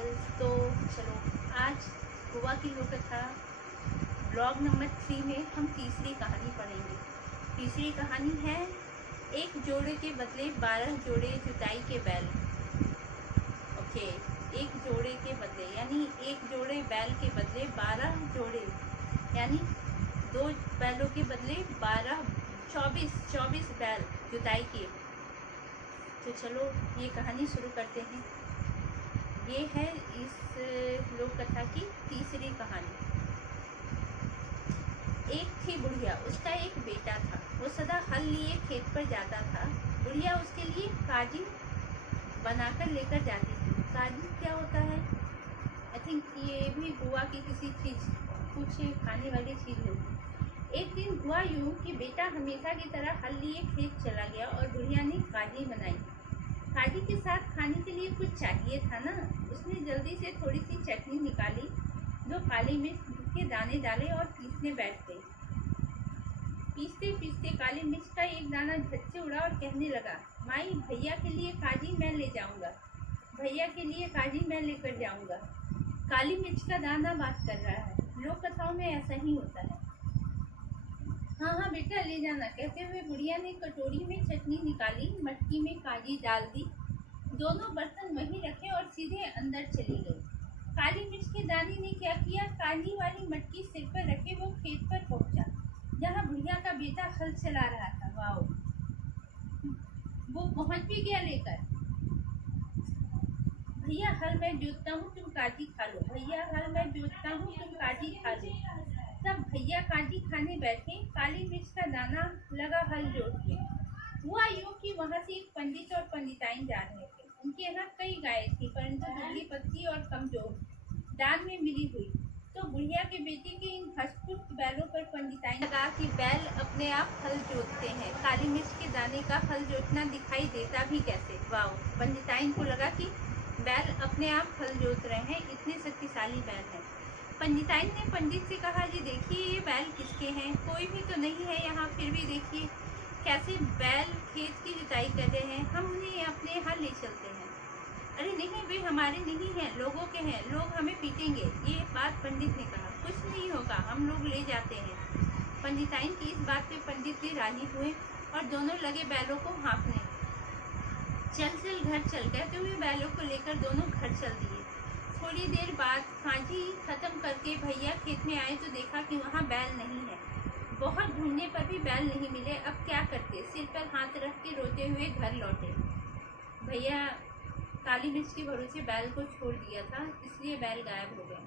Girls. तो चलो आज गोवा की लोककथा ब्लॉग नंबर 3 में हम तीसरी कहानी पढ़ेंगे। तीसरी कहानी है एक जोड़े के बदले 12 जोड़े जुताई के बैल। ओके, एक जोड़े के बदले यानी एक जोड़े बैल के बदले 12 जोड़े यानी 2 बैलों के बदले 12 24 बैल जुताई किए। तो चलो ये कहानी शुरू करते हैं। ये है इस लोक कथा की तीसरी कहानी। एक थी बुढ़िया, उसका एक बेटा था। वो सदा हल लिए खेत पर जाता था। बुढ़िया उसके लिए काजी बनाकर लेकर जाती थी। काजी क्या होता है? आई थिंक ये भी गोवा की किसी चीज कुछ खाने वाली चीज होगी। एक दिन हुआ यूं कि बेटा हमेशा की तरह हल लिए खेत चला गया और बुढ़िया ने काजी बनाई। काजी के साथ खाने के लिए कुछ चाहिए था ना। उसने जल्दी से थोड़ी सी चटनी निकाली, 2 काली मिर्च के दाने डाले और पीसने बैठ गई। पीसते पीसते काली मिर्च का एक दाना झट से उड़ा और कहने लगा, माई भैया के लिए काजी मैं ले जाऊंगा, भैया के लिए काजी मैं लेकर जाऊंगा। काली मिर्च का दाना बात कर रहा है। लोक कथाओं में ऐसा ही होता है। हाँ हाँ बेटा ले जाना, कहते हुए बुढ़िया ने कटोरी में चटनी निकाली, मटकी में काजी डाल दी, दोनों बर्तन वहीं रखे और सीधे अंदर चली गई। काली मिर्च के दाने ने क्या किया, काली वाली मटकी सिर पर रखे वो खेत पर पहुंचा जहाँ बुढ़िया का बेटा हल चला रहा था। वाओ, वो पहुंच भी गया लेकर। भैया हल मैं जोतता हूँ, तुम काजी खा लो, भैया हल मैं जोतता हूँ, तुम काजी खा लो। तब भैया काजी खाने बैठे। काली मिर्च का दाना लगा हल जोतने। हुआ यूं कि वहां से एक पंडित और पंडिताइन जा रहे थे। उनके यहाँ कई गायें थी, परंतु दुबली पतली और कमजोर, दान में मिली हुई। तो बुढ़िया के बेटे के इन हष्टपुष्ट बैलों पर पंडिताइन लगा कि बैल अपने आप हल जोतते हैं, काली मिर्च के दाने का हल जोतना दिखाई देता भी कैसे। वाओ, पंडिताइन को लगा कि बैल अपने आप हल जोत रहे हैं, इतने शक्तिशाली बैल हैं। पंडिताइन ने पंडित से कहा, जी देखिए ये बैल किसके हैं, कोई भी तो नहीं है यहाँ, फिर भी देखिए कैसे बैल खेत की जुताई कर रहे हैं, हम उन्हें अपने यहाँ ले चलते हैं। अरे नहीं, वे हमारे नहीं हैं, लोगों के हैं, लोग हमें पीटेंगे। ये बात पंडित ने कहा। कुछ नहीं होगा, हम लोग ले जाते हैं। पंडिताइन की इस बात पे पंडित भी राजी हुए और दोनों लगे बैलों को हाँकने। चल चल घर चल, कहते हुए बैलों को लेकर दोनों घर चल दिए। थोड़ी देर बाद काजी खत्म करके भैया खेत में आए तो देखा कि वहाँ बैल नहीं है। बहुत ढूंढने पर भी बैल नहीं मिले। अब क्या करते, सिर पर हाथ रख के रोते हुए घर लौटे। भैया काली मिर्च के भरोसे बैल को छोड़ दिया था, इसलिए बैल गायब हो गए।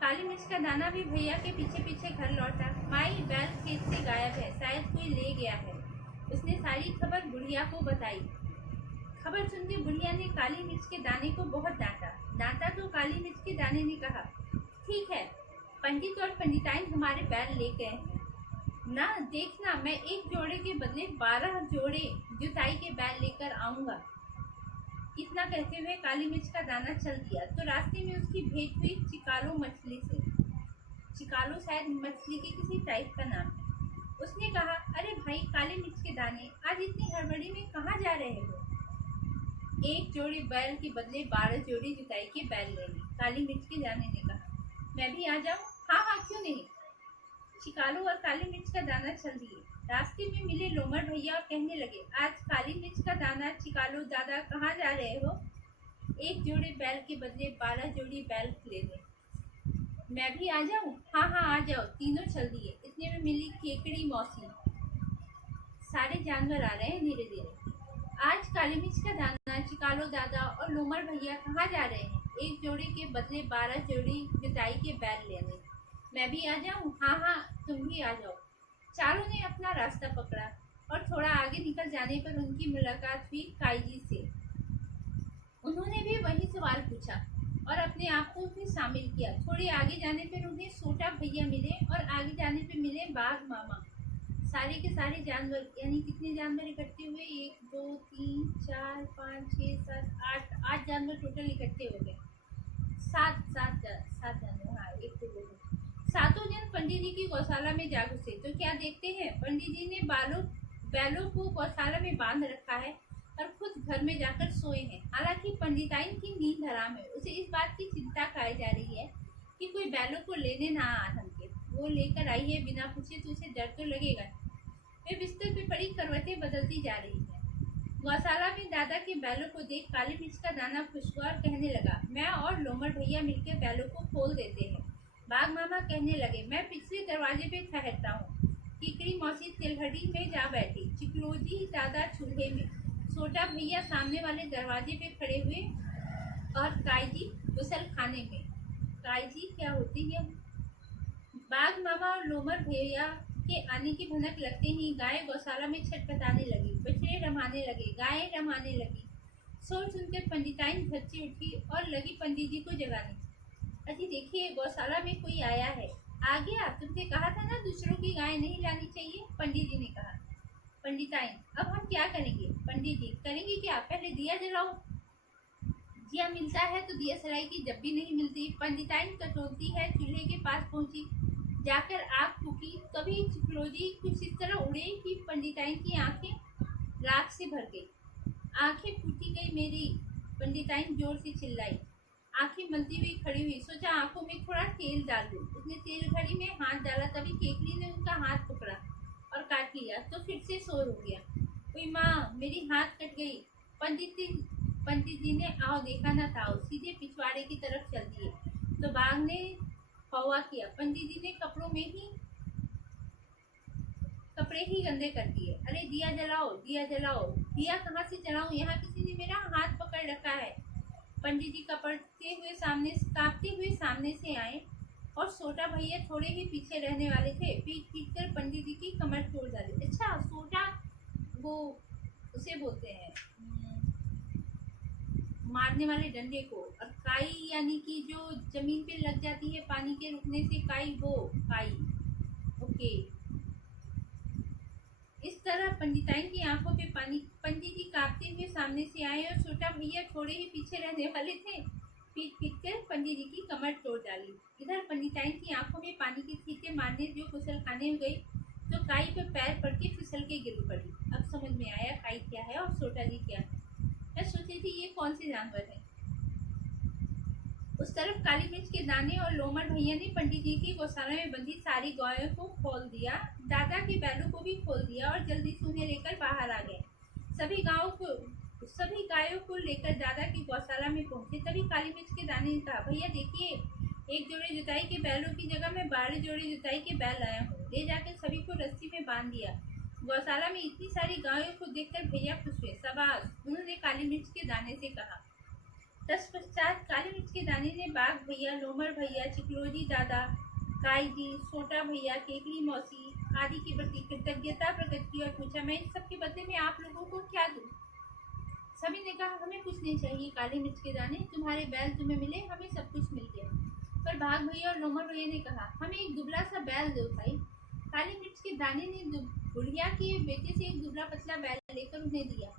काली मिर्च का दाना भी भैया के पीछे पीछे घर लौटा। माई बैल खेत से गायब है, शायद कोई ले गया है। उसने सारी खबर बुढ़िया को बताई। खबर सुनते बुढ़िया ने काली मिर्च के दाने को बहुत डांटा तो काली मिर्च के दाने ने कहा, ठीक है, पंडित और पंडिताइन हमारे बैल ले गए हैं ना, देखना मैं एक जोड़े के बदले 12 जोड़े जुताई के बैल लेकर आऊंगा। इतना कहते हुए काली मिर्च का दाना चल दिया तो रास्ते में उसकी भेंट हुई चिकालो मछली से। चिकालो शायद मछली के किसी टाइप का नाम है। उसने कहा, अरे भाई काली मिर्च के दाने, आज इतनी हड़बड़ी में कहाँ जा रहे हो? एक जोड़ी बैल के बदले 12 जोड़ी जुताई के बैल लेने, काली मिर्च के दाने ने कहा। मैं भी आ जाऊं? हाँ हाँ, क्यों नहीं। चिकालो और काली मिर्च का दाना चल दिए। रास्ते में मिले लोमड़ भैया और कहने लगे, आज काली मिर्च का दाना, चिकालो दादा कहाँ जा रहे हो? एक जोड़े बैल के बदले 12 जोड़ी बैल लेने। मैं भी आ जाऊं? हाँ हाँ आ जाओ। तीनों चल दिए। इतने में मिली केकड़ी मौसी। सारे जानवर आ रहे हैं धीरे धीरे। आज काली मिर्च का दाना, चिकालो दादा और लोमड़ भैया कहाँ जा रहे हैं? एक जोड़ी के बदले 12 जोड़ी जुताई के बैल लेने। मैं भी आ जाऊं? हाँ हाँ, तुम भी आ जाओ। चारों ने अपना रास्ता पकड़ा और थोड़ा आगे निकल जाने पर उनकी मुलाकात हुई काईजी से। उन्होंने भी वही सवाल पूछा और अपने आप को भी शामिल किया। थोड़े आगे जाने पर उन्हें सोटा भैया मिले और आगे जाने पर मिले बाघ मामा। सारे के सारे जानवर, यानी कितने जानवर इकट्ठे हुए? 1 2 3 4 5 6 7 8 जानवर टोटल इकट्ठे हो गए। सात जानवर। हाँ, एक तो बोलो। सातों जन पंडित जी की गौशाला में जा घुसे तो क्या देखते हैं, पंडित जी ने बैलों को गौशाला में बांध रखा है और खुद घर में जाकर सोए हैं। हालांकि पंडिताइन की नींद हराम है। उसे इस बात की चिंता खाई जा रही है कि कोई बैलों को लेने ना आ ढंग के। वो लेकर आई है बिना पूछे तो उसे डर तो लगेगा। वे बिस्तर पे पड़ी करवटें बदलती जा रही है। गौशाला में दादा के बैलों को देख काली मिर्च का दाना खुशगवार कहने लगा, मैं और लोमड़ भैया मिलकर बैलों को खोल देते हैं। बाघ मामा कहने लगे, मैं पिछले दरवाजे पे ठहरता हूँ। कीकड़ी मौसी तिलहटी में जा बैठी, चिकलोजी दादा चूल्हे में, छोटा भैया सामने वाले दरवाजे पे खड़े हुए और काईजी गुसल खाने में। काईजी क्या होती है? बाघ मामा और लोमड़ भैया के आने की भनक लगते ही गाय गौशाला में छटपटाने लगी, बछड़े रमाने लगे, गायें रमाने लगी। शोर सुनकर पंडिताइन झपकी उठी और लगी पंडित जी को जगाने। अजी देखिए, गौशाला में कोई आया है। आ गया? तुमसे कहा था ना दूसरों की गाय नहीं लानी चाहिए, पंडित जी ने कहा। पंडिताइन, अब हम क्या करेंगे? पंडित जी, करेंगे क्या? पहले दिया जलाओ। दिया मिलता है तो दिया सलाई की, जब भी नहीं मिलती। पंडिताइन कटोलती है, चूल्हे के पास पहुंची, जाकर आग फूकी। कभी चिकलोजी कुछ इस तरह उड़े कि पंडिताइन की आंखें राख से भर गई। आंखें फूटी गई मेरी, पंडिताइन जोर से चिल्लाई। आंखें मलती हुई खड़ी हुई, सोचा आंखों में थोड़ा तेल डाल दूं। उसने तेल घड़ी में हाथ डाला, तभी केकड़ी ने उनका हाथ पकड़ा और काट लिया। तो फिर से शोर हो गया, ओई माँ, मेरी हाथ कट गई। पंडित जी ने आओ देखा न था, सीधे पिछवाड़े की तरफ चल दिए। तो बाघ ने हवा किया। पंडित जी ने कपड़े ही गंदे कर दिए। अरे दिया जलाओ, दिया जलाओ। दिया कहाँ से जलाऊं? यहाँ किसी ने मेरा हाथ पकड़ रखा है। पंडित जी कांपते हुए सामने से आए और सोटा भैया थोड़े ही पीछे रहने वाले थे। पीट पीट कर पंडित जी की कमर तोड़ डाली। अच्छा, सोटा वो उसे बोलते हैं मारने वाले डंडे को, और काई यानी कि जो जमीन पे लग जाती है पानी के रुकने से, काई, वो काई। ओके, इस तरह पंडिताइन की आंखों पे पानी। पंडित जी कांपते हुए सामने से आए और छोटा भैया थोड़े ही पीछे रहने वाले थे। पीट पीट कर पंडित जी की कमर तोड़ डाली। इधर पंडिताइन की आंखों में पानी की छींटे मारने जो गुसल खाने में गई तो काई पे पैर पड़ के फिसल के गिर पड़ी। अब समझ में आया काई क्या है और छोटा जी क्या है। मैं सोची थी ये कौन से जानवर है। उस तरफ काली मिर्च के दाने और लोमड़ भैया ने पंडित जी की गौशाला में बंधी सारी गायों को खोल दिया, दादा के बैलों को भी खोल दिया और जल्दी से उन्हें लेकर बाहर आ गए। सभी गायों को लेकर दादा की गौशाला में पहुंचे। तभी काली मिर्च के दाने ने कहा, भैया देखिए, एक जोड़े जुताई के बैलों की जगह मैं 12 जोड़े जुताई के बैल लाया हूँ। ले जाकर सभी को रस्सी में बांध दिया। गौशाला में इतनी सारी गायों को देखकर भैया खुश हुए। शाबाश, उन्होंने काली मिर्च के दाने से कहा। तत्पश्चात काली मिर्च के दाने ने बाघ भैया, लोमड़ भैया, चिकलोजी दादा, काई जी, छोटा भैया, केकड़ी मौसी आदि के प्रति कृतज्ञता प्रकट की और पूछा, मैं इन सब के बदले में आप लोगों को क्या दूं? सभी ने कहा, हमें कुछ नहीं चाहिए काली मिर्च के दाने, तुम्हारे बैल तुम्हें मिले, हमें सब कुछ मिल गया। पर बाघ भैया और लोमड़ भैया ने कहा, हमें एक दुबला सा बैल दो भाई। काली मिर्च के दाने ने बुढ़िया के बेटे से एक दुबला पतला बैल लेकर उन्हें दिया।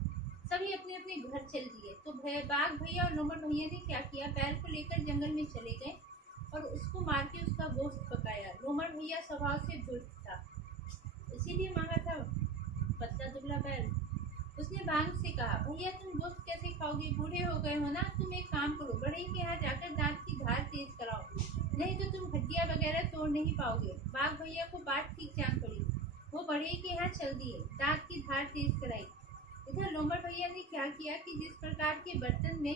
सभी अपने अपने घर चल दिए। तो बाघ भैया और लोमड़ भैया ने क्या किया, बैल को लेकर जंगल में चले गए और उसको मार के उसका गोश्त पकाया। लोमड़ भैया स्वभाव से धूर्त था, इसीलिए मांगा था पतला दुबला बैल। उसने बाघ से कहा, भैया तुम गोश्त कैसे खाओगे, बूढ़े हो गए हो ना, तुम एक काम करो, बढ़ई के यहाँ जाकर दांत की धार तेज कराओ, नहीं तो तुम हड्डियाँ वगैरह तोड़ नहीं पाओगे। बाघ भैया को बात ठीक जान पड़ी, वो बढ़ई के यहाँ चल दिए, दांत की धार तेज कराई। इधर लोमड़ भैया ने क्या किया कि जिस प्रकार के बर्तन में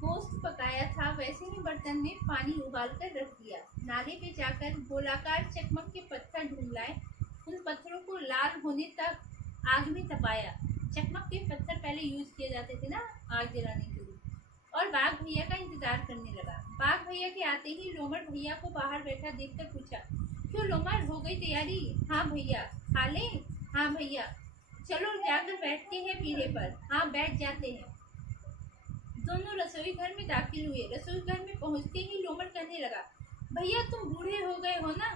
गोश्त पकाया था वैसे ही बर्तन में पानी उबाल कर रख दिया। नाले पे जाकर गोलाकार चकमक के पत्थर ढूंढ लाए, उन पत्थरों को लाल होने तक आग में तपाया। चकमक के पत्थर पहले यूज किए जाते थे ना आग जलाने के लिए। और बाघ भैया का इंतजार करने लगा। बाघ भैया के आते ही लोमड़ भैया को बाहर बैठा देखकर पूछा, क्यों लोमड़, हो गई तैयारी? हाँ भैया। खा ले? हाँ भैया। चलो जाकर बैठते हैं पीढ़े पर। हाँ बैठ जाते हैं। दोनों रसोई घर में दाखिल हुए। रसोई घर में पहुंचते ही लोमड़ कहने लगा, भैया तुम बूढ़े हो गए हो ना,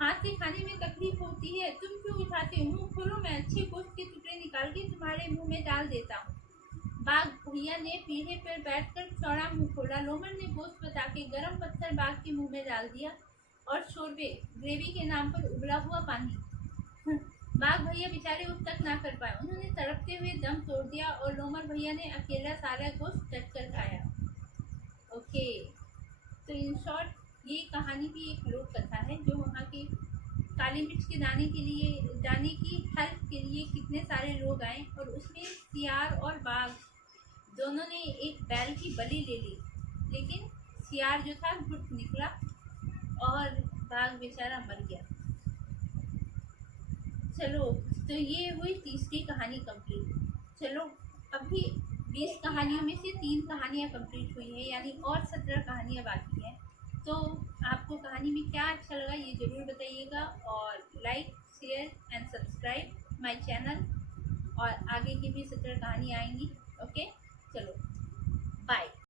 हाथ से खाने में तकलीफ होती है, तुम क्यों उठाते हो? मुंह खोलो, मैं अच्छे गोश्त के टुकड़े निकाल के तुम्हारे मुंह में डाल देता हूँ। बाघ भैया ने पीढ़े पर बैठकर चौड़ा मुंह खोला। लोमड़ ने गोश्त बता के गर्म पत्थर बाघ के मुंह में डाल दिया और शोरबे, ग्रेवी के नाम पर उबला हुआ पानी बाघ भैया बेचारे उठ तक ना कर पाए, उन्होंने तड़पते हुए दम तोड़ दिया और लोमड़ भैया ने अकेला सारा गोश्त चट कर खाया। ओके, तो इन शॉर्ट ये कहानी भी एक लोक कथा है जो वहाँ के काली मिर्च के दाने की हेल्प के लिए कितने सारे लोग आए और उसमें सियार और बाघ दोनों ने एक बैल की बलि ले ली, लेकिन सियार जो था गुट निकला और बाघ बेचारा मर गया। चलो, तो ये हुई तीसरी कहानी कंप्लीट। चलो, अभी 20 कहानियों में से 3 कहानियाँ कंप्लीट हुई है, यानी और 17 कहानियाँ बाकी हैं। तो आपको कहानी में क्या अच्छा लगा ये ज़रूर बताइएगा और like share and subscribe my channel, और आगे की भी 17 कहानी आएंगी। ओके, चलो, बाय।